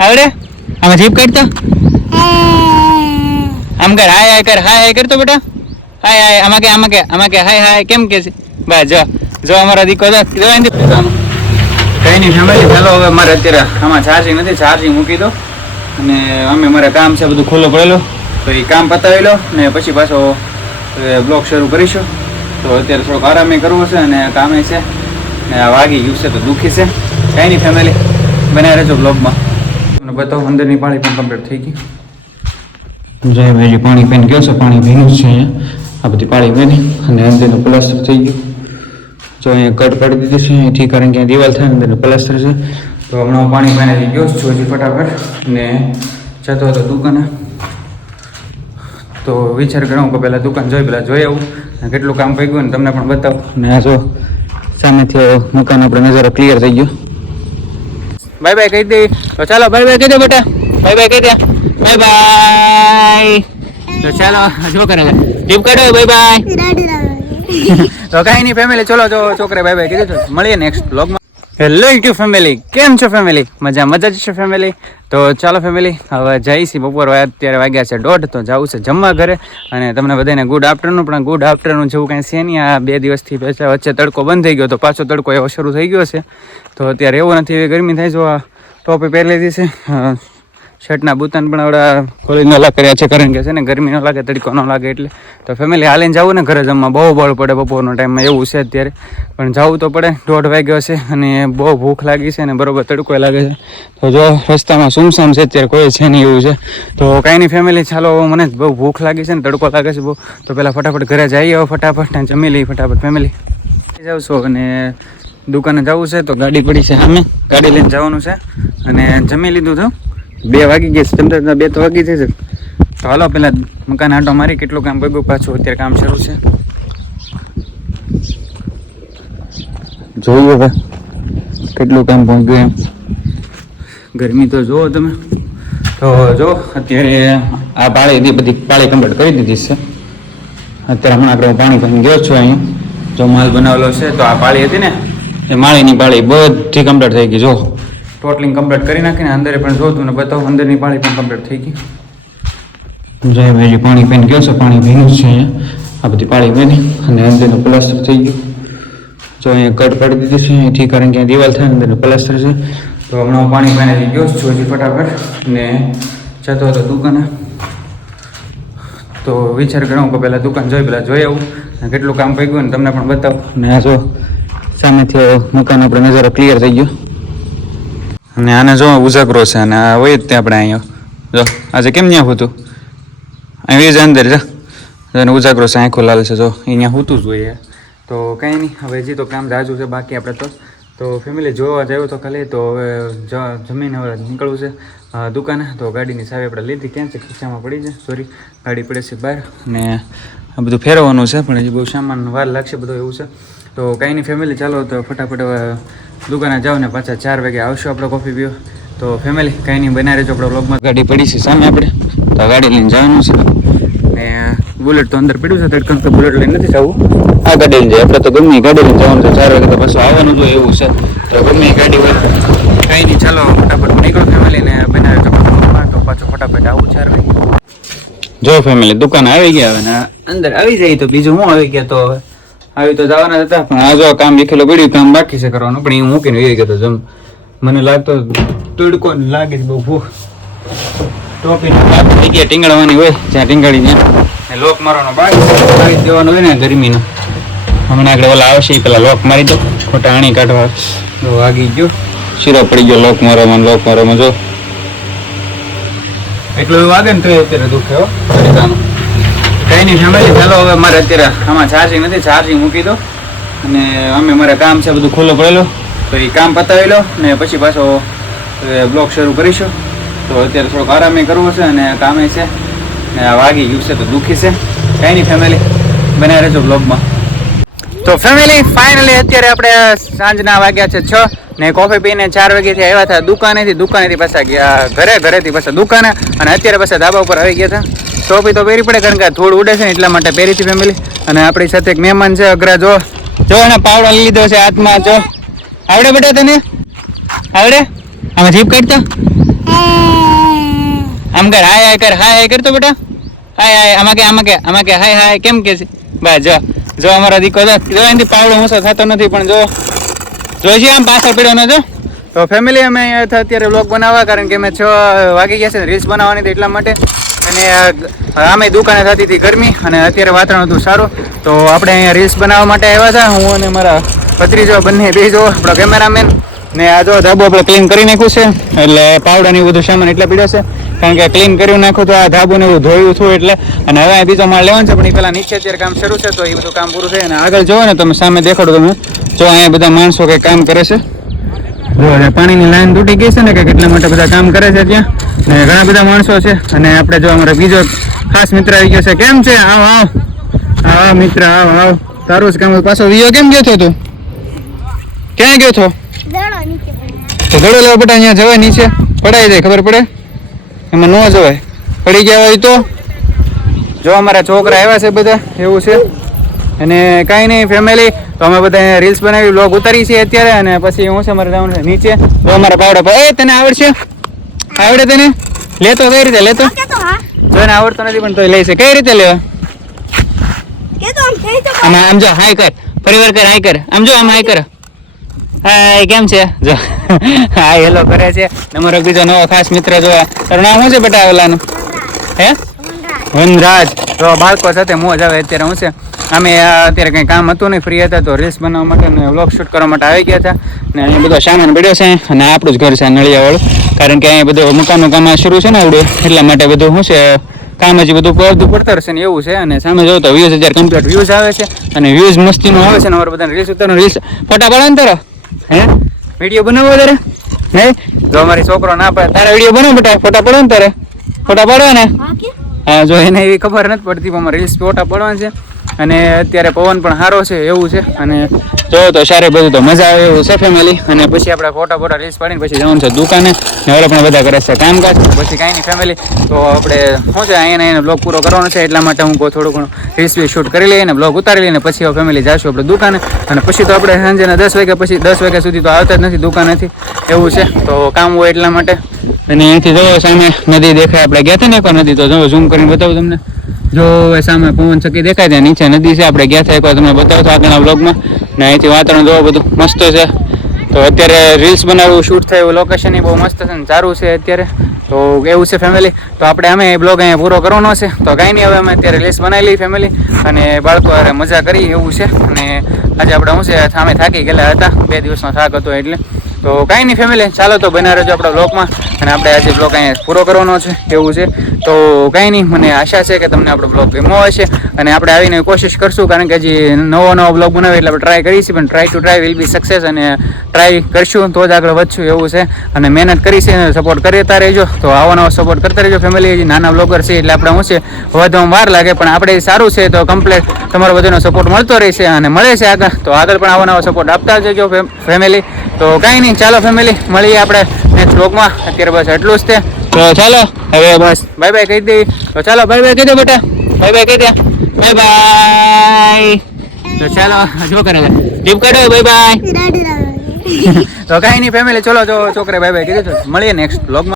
આવડે? આમાં જીપ કાઢતો આમ કર હાય હાય કર હાય હાય કરતો બેટા. હાય હાય આમાં કે આમાં કે આમાં કે હાય હાય કેમ કે છે? બસ જો જો અમારા દીકો જો કઈ નહીં ફેમિલી ચાલો હવે મારે અત્યારે આમાં ચાર્જિંગ નથી ચાર્જિંગ મૂકી દો. અને અમે મારે કામ છે બધું ખુલ્લું પડેલું. તો એ કામ પતાવી લો ને પછી પાછો બ્લોગ શરૂ કરીશું. તો અત્યારે થોડોક આરામે કરવો છે અને કામે છે. ને આ વાગી ગયું છે તો દુઃખી છે. કઈ નહીં ફેમિલી બનાવી રહેજો બ્લોગમાં. તમને બતાવો અંદરની પાણી પણ કમ્પ્લીટ થઈ ગઈ. જય ભાઈ પાણી પેન ગયો છે, પાણી ભીનું છે અહીંયા. આ બધી પાણી બની અને અંદરનું પ્લાસ્ટર થઈ ગયું. જો અહીંયા કટ પાડી દીધી છે, અહીંથી કારણ કે દિવાલ થાય અંદરનું પ્લાસ્ટર છે. તો હમણાં હું પાણી પાણી ગયો છું હજી ફટાફટ. ને જતો હતો દુકાને. તો વિચાર કરું કે પહેલાં દુકાન જોઈ, પહેલાં જોઈ આવું. અને કેટલું કામ પડી ગયું ને તમને પણ બતાવું. ને આ જો સામેથી મકાન આપણે નજારો ક્લિયર થઈ ગયો. બાય બાય કહી દે. તો ચાલો બાય બાય કહી દે બેટા. બાય બાય કહી દે. બાય બાય તો ચાલો શું કરે ટીપ કાઢો બાય બાય તો કાંઈ નહીં ફેમિલી ચલો જો છોકરે બાય બાય કીધું મળીએ નેક્સ્ટ બ્લોગમાં હેલો યુટ્યુબ ફેમિલી, કેમ છો ફેમિલી? મજા મજા જ છે ફેમિલી? તો ચાલો ફેમિલી, હવે જઈશી બપોર અત્યારે વાગ્યા છે દોઢ, તો જવું છે જમવા ઘરે. અને તમને બધાને ગુડ આફ્ટરનૂન પણ ગુડ આફ્ટરનૂન જેવું કાંઈ છે નહીં. આ બે દિવસથી પછી વચ્ચે તડકો બંધ થઈ ગયો, તો પાછો તડકો એવો શરૂ થઈ ગયો છે. તો અત્યારે એવું નથી, એવી ગરમી થાય જો આ ટોપી પહેરી લીધી છે. શર્ટના બુતાન પણ હવે ખોલી ન લાગ કર્યા છે, કારણ કે છે ને ગરમી ન લાગે, તડકો ન લાગે એટલે. તો ફેમિલી હાલીને જવું ને ઘરે જમવા. બહુ બળ પડે બપોરનો ટાઈમમાં એવું છે અત્યારે. પણ જવું તો પડે, દોઢ વાગ્યો છે અને બહુ ભૂખ લાગી છે ને બરોબર તડકો લાગે છે. તો જો રસ્તામાં સુમસામ છે, અત્યારે કોઈ છે નહીં એવું છે. તો કાંઈ નહીં ફેમિલી ચાલો મને બહુ ભૂખ લાગી છે ને તડકો લાગે છે બહુ. તો પહેલાં ફટાફટ ઘરે જઈએ હવે ફટાફટ જમી લઈએ ફટાફટ ફેમિલી જાઉં છું અને દુકાને જવું છે તો ગાડી પડી છે અમે ગાડી લઈને જવાનું છે અને જમી લીધું તો? બે વાગી ગયા તમને બે તો વાગી જશે તો હાલો, પેલા મકાન આંટો મારી, કેટલું કામ પગ્યું? પાછું અત્યારે કામ શરૂ છે. જોયું હવે કેટલું કામ પહોંચ્યું એમ. ગરમી તો જુઓ તમે. તો જો, અત્યારે આ પાળી બધી પાળી કમ્પ્લીટ કરી દીધી છે. અત્યારે હમણાં આપણે પાણી ભરીને ગયો છું અહીં. જો માલ બનાવેલો છે, તો આ પાળી હતી ને, એ માળીની પાળી બધી કમ્પ્લીટ થઈ ગઈ જો ટોટલિંગ કમ્પ્લીટ કરી નાખીને અંદર પણ જોતું ને બતાવો, અંદરની પાણી પણ કમ્પ્લીટ થઈ ગઈ. જય ભાઈ પાણી પેન ગયો છે? પાણી ભીનું છે અહીંયા. આ બધી પાણી બની અને અંદરનું પ્લાસ્ટર થઈ ગયું. જો અહીંયા કટ પાડી દીધી છે, અહીંથી કારણ કે દિવાલ થાય અંદરનું પ્લાસ્ટર છે. તો હમણાં હું પાણી પાણી ગયો છું હજી ફટાફટ. ને જતો હતો દુકાને. તો વિચાર કરો કે પહેલાં દુકાન જોઈ, પહેલાં જોઈ આવું. અને કેટલું કામ પડી ગયું ને તમને પણ બતાવું. ને આ જો સામેથી મકાન આપણે નજારો ક્લિયર થઈ ગયો. અને આને જો ઉજાગરો છે અને આ હોય જ તે આપણે અહીંયા. જો, આજે કેમ ત્યાં હોતું? અહીં જ અંદર, જા. અને ઉજાગરો છે, આંખો લાલ છે, જો. અહીંયા હોતું જ હોય તો કંઈ નહીં, હવે હજી તો કામ જાજુ છે બાકી આપણે તો. તો ફેમિલી જોવા જાવ તો ખાલી, તો હવે જમીન હવે નીકળવું છે દુકાને. તો ગાડીની સાવી આપણે લીધી, ક્યાં છે? ખીચામાં પડી છે, સોરી. ગાડી પડે છે બહાર અને આ બધું ફેરવવાનું છે, પણ હજી બહુ સામાન વાર લાગશે, બધું એવું છે. તો કાંઈ નહીં ફેમિલી ચાલો, તો ફટાફટ દુકાને જાઓ ને પાછા ચાર વાગે આવશું આપણે કોફી પીવો. તો ફેમિલી કાંઈ નહીં બનાવી રહેજો આપણે બ્લોગમાં ગાડી પડી છે સામે આપણે. તો ગાડી લઈને જવાનું છે. ને બુલેટ તો અંદર પડ્યું છે, તડકન તો બુલેટ લઈને નથી જવું. આ ગાડી લઈને જાય. આપણે તો ગમે ગાડી લઈને જવાનું છે. ચાર વાગે તો પાછું આવવાનું તો એવું છે. તો ગમે ગાડી હોય. કાંઈ નહીં, ચાલો, ફટાફટ નીકળો ફેમિલી ને બનાવી તો પાછું ફટાફટ આવું ચાર વાગે. જો ફેમિલી દુકાન આવી ગયા હવે અંદર આવી જાય તો બીજું હું આવી ગયા તો હવે? આવી તો જવાના હતા પણ આ જો કામ વિખેલું પડ્યું કામ બાકી છે કરવાનું પણ એ મૂકીને એ ગયો જમ. મને લાગતો તડકો લાગે છે બહુ ભૂખ. ટોપી થઈ ગયા ટીંગળવાની હોય જ્યાં ટીંગાડી જ્યાં લોક મારવાનો બાકી છે, દેવાનો હોય ને ગરમીનો. હમણાં આગળ ઓલા આવશે પેલા લોક મારી દો ખોટા આણી કાઢવા. વાગી ગયો. શીરો પડી ગયો લોક મારવામાં લોક મારવામાં જો. એટલું એવું વાગે ને તો અત્યારે દુખે હો નહીં ફેમિલી ચાલો હવે મારે અત્યારે આમાં ચાર્જિંગ નથી. ચાર્જિંગ મૂકી દો. અને અમે મારે કામ છે બધું ખુલ્લું પડેલું. તો એ કામ પતાવી લો ને પછી પાછો બ્લોગ શરૂ કરીશું. તો અત્યારે થોડોક આરામે કરવો છે અને કામે છે. ને આ વાગી ગયું છે તો દુઃખી છે. કાંઈ નહીં ફેમિલી બનાવી રહેજો બ્લોગમાં. તો ફેમિલી ફાઇનલી અત્યારે આપણે સાંજના વાગ્યા છે છ ને કોફી પીને ચાર વાગ્યાથી આવ્યા હતા દુકાનેથી. દુકાનેથી પાછા ગયા, ઘરે, ઘરેથી પાછા દુકાને. અને અત્યારે પાછા ધાબા ઉપર આવી ગયા હતા. ટોપી તો પહેરી પડે, કારણ કે થોડું ઉડે છે એટલા માટે પહેરી હતી ફેમિલી અને આપણી સાથે એક મહેમાન છે અગ્રા જો. જો એને પાવડો લઈ લીધો છે હાથમાં, જો. આવડે બેટા તને? આવડે? આમાં જીપ કાઢતો? આમ કર, હાય હાય કર, હાય હાય કરતો બેટા? હાય હાય, આમાં કે આમાં કે આમાં કે, હાય હાય, કેમ કે છે? બસ જો. જો અમારા દીકો જો એનાથી પાવડો ઊંચો થતો નથી, પણ જો. જોઈ છે આમ પાછળ પડ્યો ન, જો. તો ફેમિલી અમે અત્યારે બ્લોગ બનાવવા, કારણ કે અમે છ વાગી ગયા છે રીલ્સ બનાવવાની હતી એટલા માટે. અને આમે દુકાને થતી હતી ગરમી અને અત્યારે વાતાવરણ હતું સારું. તો આપણે અહીંયા રીલ્સ બનાવવા માટે આવ્યા હતા હું અને મારા ભત્રીજો બંને બે જો, આપણો કેમેરામેન ને આ જો ધાબો આપણે ક્લીન કરી નાખ્યું છે. એટલે પાવડર ને બધું સામાન એટલે પીડ્યો છે. કારણ કે ક્લીન કર્યું નાખ્યું તો આ ધાબુ ને એવું ધોયું હતું એટલે. અને હવે બીજો માળ લેવાનો છે. પણ એ પેલા નીચે અત્યારે કામ શરૂ છે. તો એ બધું કામ પૂરું થાય. અને આગળ જોવો ને તમે, સામે દેખાડો તમે. જો અહીંયા બધા માણસો કંઈ કામ કરે છે. જો પાણીની લાઈન તૂટી ગઈ છે ને કે કેટલા માટે બધા કામ કરે છે ત્યાં. ને ઘણા બધા માણસો છે. અને આપણે જો અમારો બીજો ખાસ મિત્ર આવી ગયો છે. કેમ છે? આવ આવ. આવ મિત્ર આવ આવ. તારું જ કામ પાછો વિયો કેમ ગયો છો તું? ક્યાં ગયો છો? તો ગળો લેવા બેટા અહીંયા જવાય નીચે. પડાઈ જાય ખબર પડે? એમાં ન જવાય. પડી ગયા હોય તો? જો અમારા છોકરા આવ્યા છે બધા એવું છે. અને કાંઈ નહીં ફેમિલી તો અમે બધા રીલ્સ બનાવી બ્લોગ ઉતારી છે અત્યારે અને પછી હું છે મારે જવાનું છે નીચે. તો અમારા પાવડા પર એ તને આવડશે? આવડે તને? લેતો કઈ રીતે લેતો જોઈને આવડતો નથી પણ તોય લે છે. કઈ રીતે લેવા આમાં આમ જો હાય કર. પરિવાર કર હાય કર. આમ જો આમ હાય કર. હાય કેમ છે? જો. હાય હેલો કરે છે. તમારો બીજો નવો ખાસ મિત્ર જો તારું નામ શું છે બેટા ઓલાનું? હે? વનરાજ. તો બાળકો સાથે મોજ આવે અત્યારે હું છે. અમે અત્યારે કંઈ કામ હતું નહીં ફ્રી હતા તો રીલ્સ બનાવવા માટે અને વ્લોગ શૂટ કરવા માટે આવી ગયા હતા. ને અહીંયા બધો સામાન પડ્યો છે અને આપણું જ ઘર છે નળિયાવાળું. કારણ કે અહીંયા બધું મકાનનું કામ શરૂ છે ને આવડું એટલા માટે બધું શું છે કામ હજી બધું બધું પડતર છે ને એવું છે. અને સામે જોવો તો વ્યૂઝ અત્યારે કમ્પ્લીટ વ્યૂઝ આવે છે. અને વ્યૂઝ મસ્તીનું આવે છે ને અમારે બધાને રીલ્સ ઉતારવાનું. રીલ્સ ફોટા પાડો ને તારા. હે? વીડિયો બનાવો તારે. હે? જો અમારી છોકરો ના પાડે. તારા વીડિયો બનાવો બેટા. ફોટા પાડો ને તારે. ફોટા પાડો ને હા જો એને એવી ખબર નથી પડતી પણ રીલ્સ ફોટા પડવાના છે. અને અત્યારે પવન પણ સારો છે, એવું છે. અને જો તો સારે બધું તો મજા આવે એવું છે ફેમિલી અને પછી આપણે ફોટા ફોટા રીલ્સ પાડીને પછી જવાનું છે દુકાને. હવે પણ બધા કરે છે કામકાજ. પછી કાંઈ નહીં ફેમિલી તો આપણે શું છે અહીંયા અહીંયા બ્લોગ પૂરો કરવાનો છે, એટલા માટે હું થોડું ઘણું રીલ્સ બી શૂટ કરી લઈએ ને બ્લોગ ઉતારી લઈને પછી ફેમિલી જઈશું આપણે દુકાને. અને પછી તો આપણે સાંજેના દસ વાગ્યા પછી, દસ વાગ્યા સુધી તો આવતા જ નથી દુકાનેથી એવું છે. તો કામ હોય એટલા માટે. અને અહીંથી જો સામે નદી દેખાય, આપણે ગયા હતા ને એક નદી, તો જો ઝૂમ કરીને બતાવું તમને. જો હવે સામે પવન ચક્કી દેખાય ત્યાં નીચે નદી છે, આપણે ગયા થાય એકવાર તમને બતાવતો આગળના બ્લોગમાં ને અહીંથી વાતાવરણ જોવો, બધું મસ્ત છે. તો અત્યારે રીલ્સ બનાવવું શૂટ થાય એવું લોકેશન બહુ મસ્ત છે ને સારું છે અત્યારે. તો એવું છે ફેમિલી તો આપણે અમે એ બ્લોગ અહીંયા પૂરો કરવાનો છે. તો કાંઈ નહીં, હવે અમે અત્યારે રીલ્સ બનાવી લઈ ફેમિલી અને બાળકો હારે મજા કરી, એવું છે. અને આજે આપણે શું છે, સામે થાકી ગયેલા હતા. બે દિવસનો થાક હતો એટલે. તો કાંઈ નહીં ફેમિલી ચાલો તો બના રહેજો આપણા બ્લોગમાં અને આપણે આજે બ્લોગ અહીંયા પૂરો કરવાનો છે, એવું છે. તો કાંઈ નહીં, મને આશા છે કે તમને આપણો બ્લોગ ગમ્યો હશે. અને આપણે આવીને કોશિશ કરશું, કારણ કે હજી નવો નવો બ્લોગ બનાવીએ એટલે આપણે ટ્રાય કરીશું, પણ try to try will be success અને ટ્રાય કરશું, તો જ આગળ વધશું, એવું છે. અને મહેનત કરીશું સપોર્ટ કરતા રહેજો. તો આવો નવો સપોર્ટ કરતા રહેજો ફેમિલી હજી નાના બ્લોગર છે, એટલે આપણે હું છે વધવામાં વાર લાગે, પણ આપણે સારું છે, તો કમ્પ્લેટ તમારો બધાનો સપોર્ટ મળતો રહેશે અને મળે છે આગળ. તો આગળ પણ આવો નવો સપોર્ટ આપતા જજો ફેમિલી તો કાંઈ નહીં ચાલો ફેમિલી મળીએ આપણે નેક્સ્ટ બ્લોગમાં અત્યારે બસ એટલું જ તે. તો ચાલો હવે બસ. બાય બાય કહી દઈએ તો ચાલો બાય બાય કહી દે બેટા. બાય બાય કહી દે. બાય બાય તો ચાલો શું કરે છે? ટીપ કાઢો બાય બાય તો કાંઈ નહીં ફેમિલી ચલો જો છોકરે બાય બાય કીધું મળીએ નેક્સ્ટ બ્લોગમાં